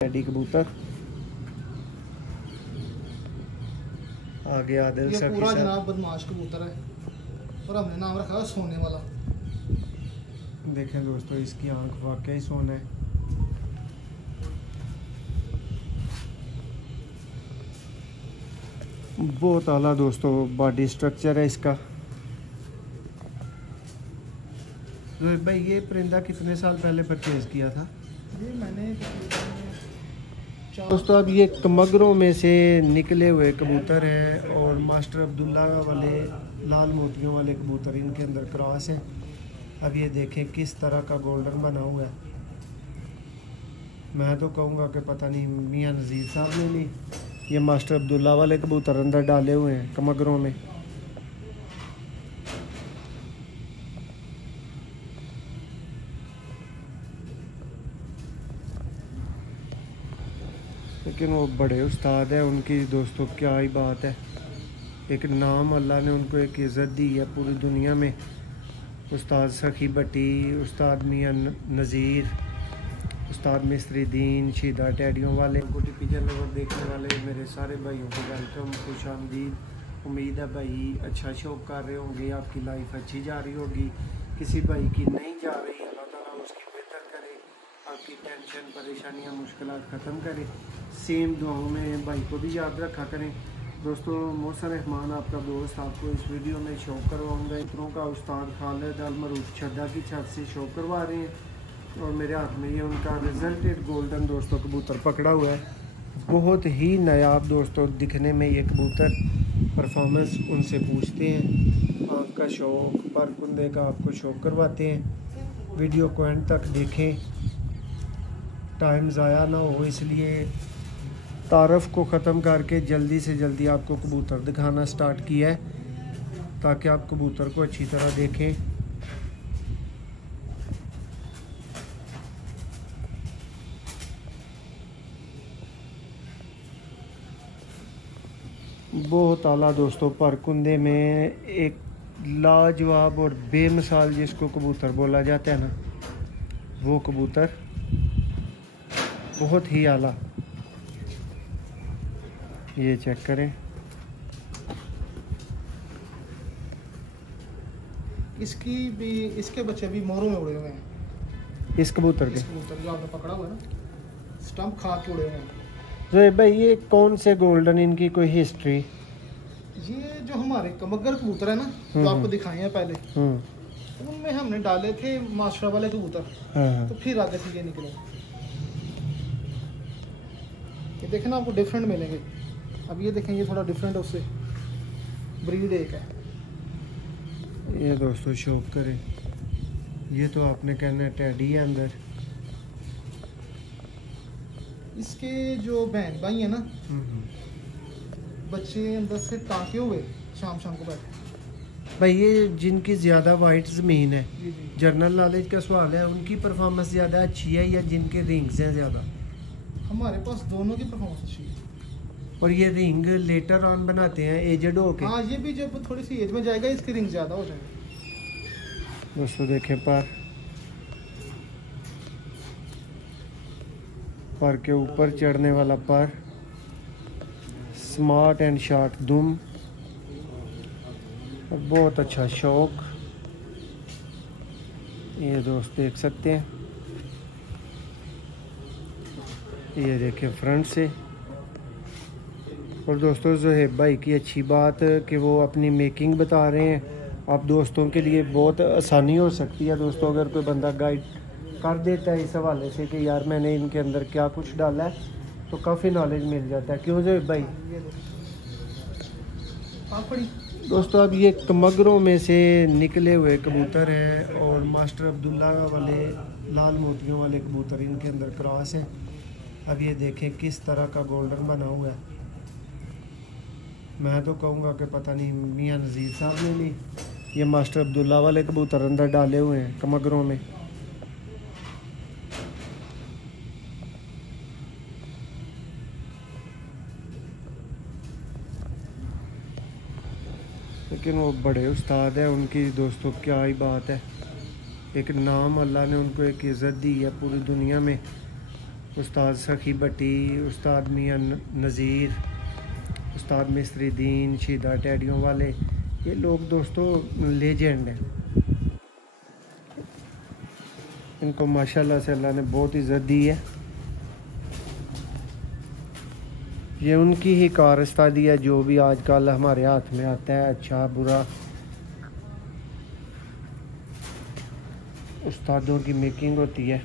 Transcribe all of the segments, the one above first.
Teddy कबूतर आ गया आदिल ये सर पूरा जनाब बदमाश कबूतर है और हमने नाम रखा है सोने वाला। देखें दोस्तों, इसकी आंख वाकई सोना है। बहुत आला दोस्तों बॉडी स्ट्रक्चर है इसका। रोहित भाई, ये परिंदा कितने साल पहले परचेज किया था? ये मैंने दोस्तों अब ये कमगरों में से निकले हुए कबूतर हैं और मास्टर अब्दुल्ला वाले लाल मोतियों वाले कबूतर इनके अंदर क्रॉस हैं। अब ये देखें किस तरह का गोल्डन बना हुआ है। मैं तो कहूँगा कि पता नहीं मियाँ नज़ीर साहब ने नहीं, ये मास्टर अब्दुल्ला वाले कबूतर अंदर डाले हुए हैं कमगरों में। लेकिन वो बड़े उस्ताद हैं, उनकी दोस्तों क्या ही बात है। एक नाम अल्लाह ने उनको एक इज़्ज़त दी है पूरी दुनिया में। उस्ताद सखी भट्टी, उस्ताद मियाँ नज़ीर, उस्ताद मिस्त्री दीन, शीदा टैडियों वाले, गोटी पिजन लवर देखने वाले मेरे सारे भाइयों को वेलकम, खुश आमदीद। उम्मीद है भाई अच्छा शौक कर रहे होंगे, आपकी लाइफ अच्छी जा रही होगी। किसी भाई की नहीं जा रही, अल्लाह ताला उसकी बेहतर करे, आपकी टेंशन परेशानियाँ मुश्किलात ख़त्म करे। सेम दुआओं में भाई को भी याद रखा करें। दोस्तों मोहसिन रहमान आपका दोस्त आपको इस वीडियो में शो करवाऊँगा। इतरों का उस्ताद खालिद अल मरूफ छड्डा की छत से शो करवा रहे हैं और मेरे हाथ में ये उनका रिजल्टेड गोल्डन दोस्तों कबूतर पकड़ा हुआ है। बहुत ही नायाब दोस्तों दिखने में ये कबूतर। परफॉर्मेंस उनसे पूछते हैं, आपका शौक़ पर कुंदे का आपको शौक़ करवाते हैं। वीडियो को एंड तक देखें, टाइम ज़ाया ना हो, इसलिए तारफ़ को ख़त्म करके जल्दी से जल्दी आपको कबूतर दिखाना स्टार्ट किया है ताकि आप कबूतर को अच्छी तरह देखें। बहुत आला दोस्तों, परकुंदे में एक लाजवाब और बेमिसाल जिसको कबूतर बोला जाता है ना, वो कबूतर बहुत ही आला। ये चेक करें, इसके बच्चे भी मोरों में उड़े हुए हैं। इस कबूतर के कबूतर जो आपने पकड़ा हुआ है ना, स्टंप खा के उड़े हुए हैं। तो भाई ये कौन से गोल्डन, इनकी कोई हिस्ट्री? ये जो हमारे कमगर कबूतर है ना, जो आपको दिखाए हैं पहले, उनमें हमने डाले थे मास्टर वाले कबूतर। हाँ। तो फिर आगे से ये निकले। ये देखें ना, आपको डिफरेंट मिलेंगे। अब ये देखें, ये थोड़ा डिफरेंट है उससे, ब्रीड एक है। ये दोस्तों शौक करें, ये तो आपने कहना है टैडी है अंदर। इसके जो बहन भाई है ना, बच्चे अंदर से टाँके हुए शाम शाम को बैठे। भाई ये जिनकी ज़्यादा वाइट ज़मीन है, जी जी, जनरल नॉलेज का सवाल है, उनकी परफॉर्मेंस ज़्यादा अच्छी है या जिनके रिंग्स हैं ज़्यादा? हमारे पास दोनों की परफॉर्मेंस अच्छी है। और ये रिंग लेटर ऑन बनाते हैं एजेड हो के? हाँ, ये भी जब थोड़ी सी एज में जाएगा इसकी रिंग ज़्यादा हो जाएगी। दोस्तों देखें, पर के ऊपर चढ़ने वाला पर, स्मार्ट एंड शार्ट दुम, और बहुत अच्छा शौक। ये दोस्त देख सकते हैं, ये देखें फ्रंट से। और दोस्तों ज़ोहेब भाई की अच्छी बात कि वो अपनी मेकिंग बता रहे हैं। आप दोस्तों के लिए बहुत आसानी हो सकती है दोस्तों, अगर कोई बंदा गाइड कर देता है इस हवाले से कि यार मैंने इनके अंदर क्या कुछ डाला है, तो काफ़ी नॉलेज मिल जाता है। क्यों ज़ोहेब भाई? दोस्तों अब ये कमगरों में से निकले हुए कबूतर हैं और मास्टर अब्दुल्ला वाले लाल मोतियों वाले कबूतर इनके अंदर क्रॉस हैं। अब ये देखें किस तरह का गोल्डन बना हुआ है। मैं तो कहूँगा कि पता नहीं मियाँ नज़ीर साहब ने नहीं, ये मास्टर अब्दुल्ला वाले कबूतर अंदर डाले हुए हैं कमगरों में। लेकिन वो बड़े उस्ताद हैं, उनकी दोस्तों क्या ही बात है। एक नाम अल्लाह ने उनको एक इज़्ज़त दी है पूरी दुनिया में। उस्ताद सखी भट्टी, उस्ताद मियाँ नज़ीर, उस्ताद मिस्त्री दीन, शीदा टैडियों वाले, ये लोग दोस्तों लेजेंड हैं। इनको माशाल्लाह से अल्लाह ने बहुत इज़्ज़त दी है। ये उनकी ही कारस्तादी है जो भी आजकल हमारे हाथ में आता है, अच्छा बुरा। उस्तादों की मेकिंग होती है।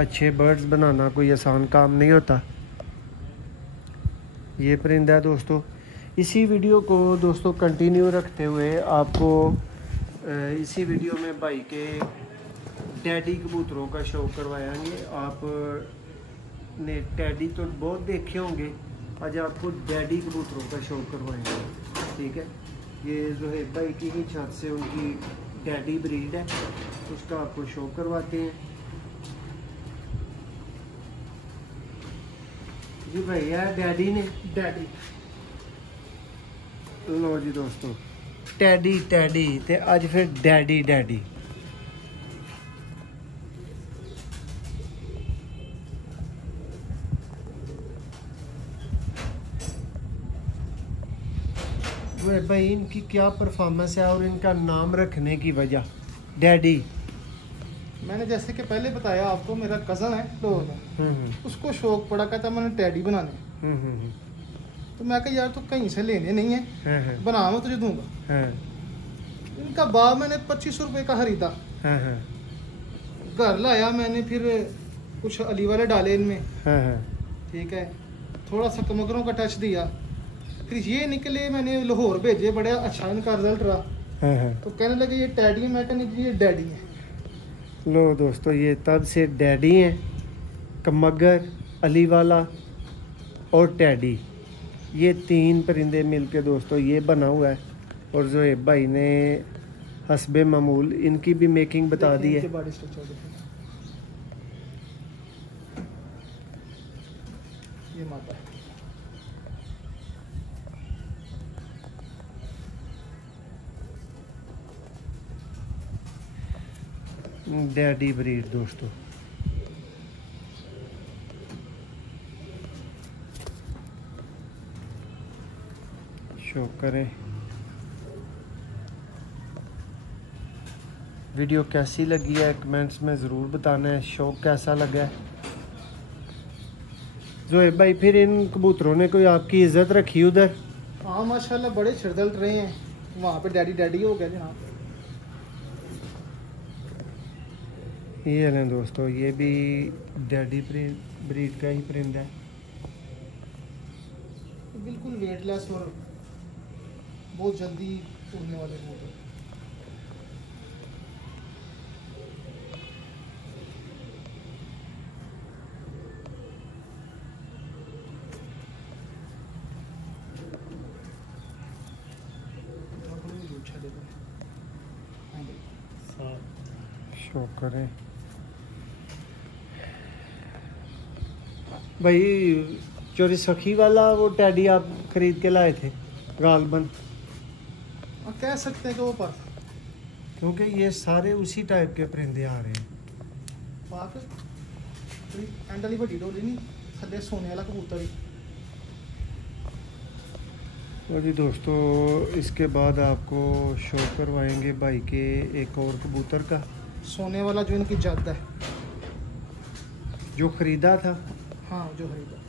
अच्छे बर्ड्स बनाना कोई आसान काम नहीं होता। ये परिंदा है दोस्तों। इसी वीडियो को दोस्तों कंटिन्यू रखते हुए आपको इसी वीडियो में भाई के टैडी कबूतरों का शौक करवाएंगे। आप ने टैडी तो बहुत देखे होंगे, आज आपको डैडी कबूतरों का शौक करवाएंगे। ठीक है, ये ज़ोहैब भाई की ही छत से उनकी डैडी ब्रीड है, उसका आपको शौक करवाते हैं। जी भैया डैडी ने डैडी लो जी दोस्तों, टैडी टैडी ते अज फिर डैडी डैडी। भाई इनकी क्या परफॉर्मेंस है और इनका नाम रखने की वजह डैडी। मैंने जैसे कि पहले बताया आपको, मेरा कज़न है लाहौर में, उसको शौक पड़ा, कहता मैंने टैडी बनाने। तो मैं कहा यार तो कहीं से लेने नहीं है, बना मैं तुझे दूंगा। इनका बाप मैंने 2500 रुपये का खरीदा, घर लाया मैंने, फिर कुछ अली वाले डाले इनमें। ठीक है, थोड़ा सा कमगरों का टच दिया, फिर ये निकले, मैंने लाहौर भेजे, बड़ा अच्छा इनका रिजल्ट रहा। तो कहने लगे ये टैडी है, मैं कहने ये डैडी है। लो दोस्तों, ये तब से डैडी हैं, कमगर, अली वाला और टैडी, ये 3 परिंदे मिलके दोस्तों ये बना हुआ है। और ज़ोहैब भाई ने हस्बे मामूल इनकी भी मेकिंग बता दी है। ये माता है। डैडी ब्रीड दोस्तों। शो करें। वीडियो कैसी लगी है कमेंट्स में ज़रूर बताना है। शौक कैसा लगा है ज़ोहैब भाई? फिर इन कबूतरों ने कोई आपकी इज्जत रखी उधर? हाँ माशाल्लाह बड़े रिजल्ट रहे हैं, वहाँ पे डैडी डैडी हो गया जनाब। ये लें दोस्तों, ये भी डैडी ब्रीड का ही परिंदा है। बिल्कुल वेटलेस और बहुत जल्दी उड़ने वाले कबूतर। शो करें भाई। चोरी सखी वाला वो टैडी आप खरीद के लाए थे गालबन? कह सकते हैं कि वो पर, क्योंकि ये सारे उसी टाइप के परिंदे आ रहे हैं। पाक एंड वाली बड़ी डोली नहीं, थले सोने वाला कबूतर ही। तो जी दोस्तों, इसके बाद आपको शो करवाएंगे भाई के एक और कबूतर का, सोने वाला जो इनकी जद है, जो खरीदा था। हाँ जो खरीदा।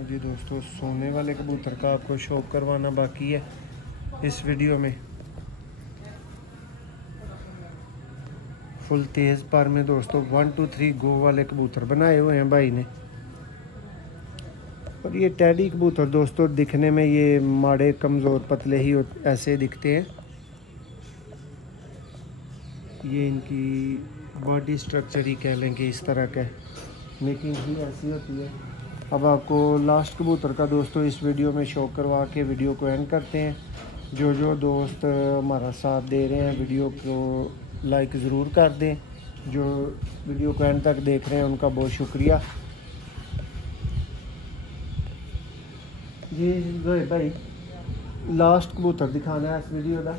जी दोस्तों, सोने वाले कबूतर का आपको शौक करवाना बाकी है इस वीडियो में। फुल तेज़ पर में दोस्तों 1 2 3 गो वाले कबूतर बनाए हुए हैं भाई ने। और ये टैडी कबूतर दोस्तों दिखने में ये माड़े कमज़ोर पतले ही ऐसे दिखते हैं। ये इनकी बॉडी स्ट्रक्चर ही कह लें कि इस तरह का मेकिंग ही ऐसी होती है। अब आपको लास्ट कबूतर का दोस्तों इस वीडियो में शो करवा के वीडियो को एंड करते हैं। जो दोस्त हमारा साथ दे रहे हैं वीडियो को लाइक ज़रूर कर दें। जो वीडियो को एंड तक देख रहे हैं उनका बहुत शुक्रिया। जी ज़ोहैब भाई, लास्ट कबूतर दिखाना है इस वीडियो का।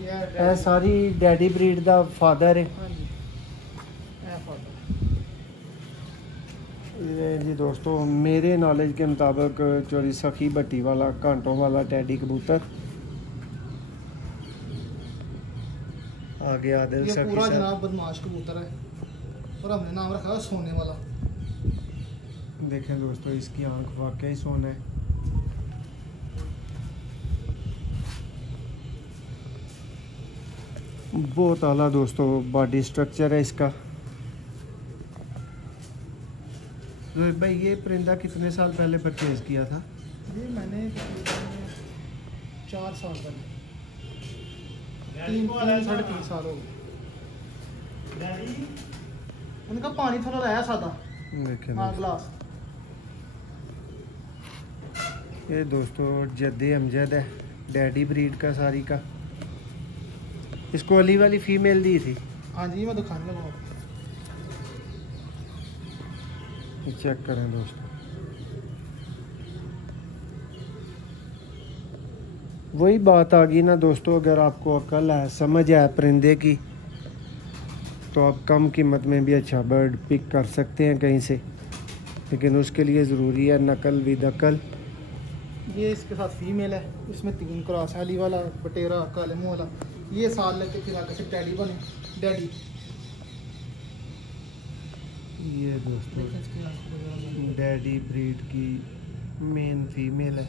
ਇਹ ਸਾਰੀ ਡੈਡੀ ਬਰੀਡ ਦਾ ਫਾਦਰ ਹੈ। ਹਾਂਜੀ ਇਹ ਫਾਦਰ ये जी दोस्तों मेरे नॉलेज के मुताबिक चोरी सखी भट्टी वाला कांटों वाला टैडी कबूतर आगे आदिल ये सखी पूरा साहब। जनाब बदमाश कबूतर है और हमने नाम रखा है सोने वाला। देखें दोस्तों इसकी आंख वाकई सोना है। बहुत आला दोस्तों बॉडी स्ट्रक्चर है इसका। रोहित भाई ये परिंदा कितने साल पहले परचेज किया था? ये मैंने 4 साल पहले 3-3.5 साल हो गए। उनका पानी थोड़ा लाया सादा देखें हाँ गिलास। ये दोस्तों जद्दे अमजद है डैडी ब्रीड का सारी का। इसको अली वाली फीमेल दी थी। हाँ जी मैं दिखाने लगा हूँ। चेक करें दोस्तों वही बात आ गई ना दोस्तों, अगर आपको अकल है समझ है परिंदे की तो आप कम कीमत में भी अच्छा बर्ड पिक कर सकते हैं कहीं से, लेकिन उसके लिए ज़रूरी है नकल विद अकल। ये इसके साथ फीमेल है, इसमें 3 क्रॉस है, अली वाला बटेरा काले मुंह वाला। ये साल लेके फिर आगे से डैडी बने डैडी। ये दोस्तों डैडी ब्रीड की मेन फीमेल है।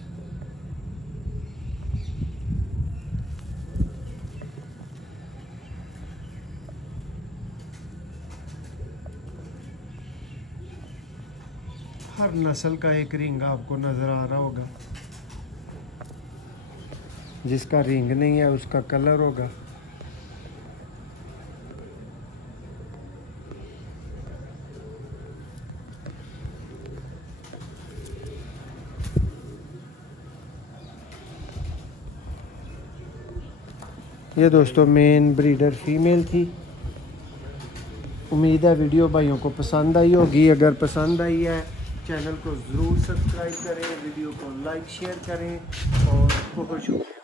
हर नस्ल का एक रिंग आपको नज़र आ रहा होगा, जिसका रिंग नहीं है उसका कलर होगा। ये दोस्तों मेन ब्रीडर फीमेल थी। उम्मीद है वीडियो भाइयों को पसंद आई होगी। अगर पसंद आई है चैनल को ज़रूर सब्सक्राइब करें, वीडियो को लाइक शेयर करें और बहुत शुक्रिया।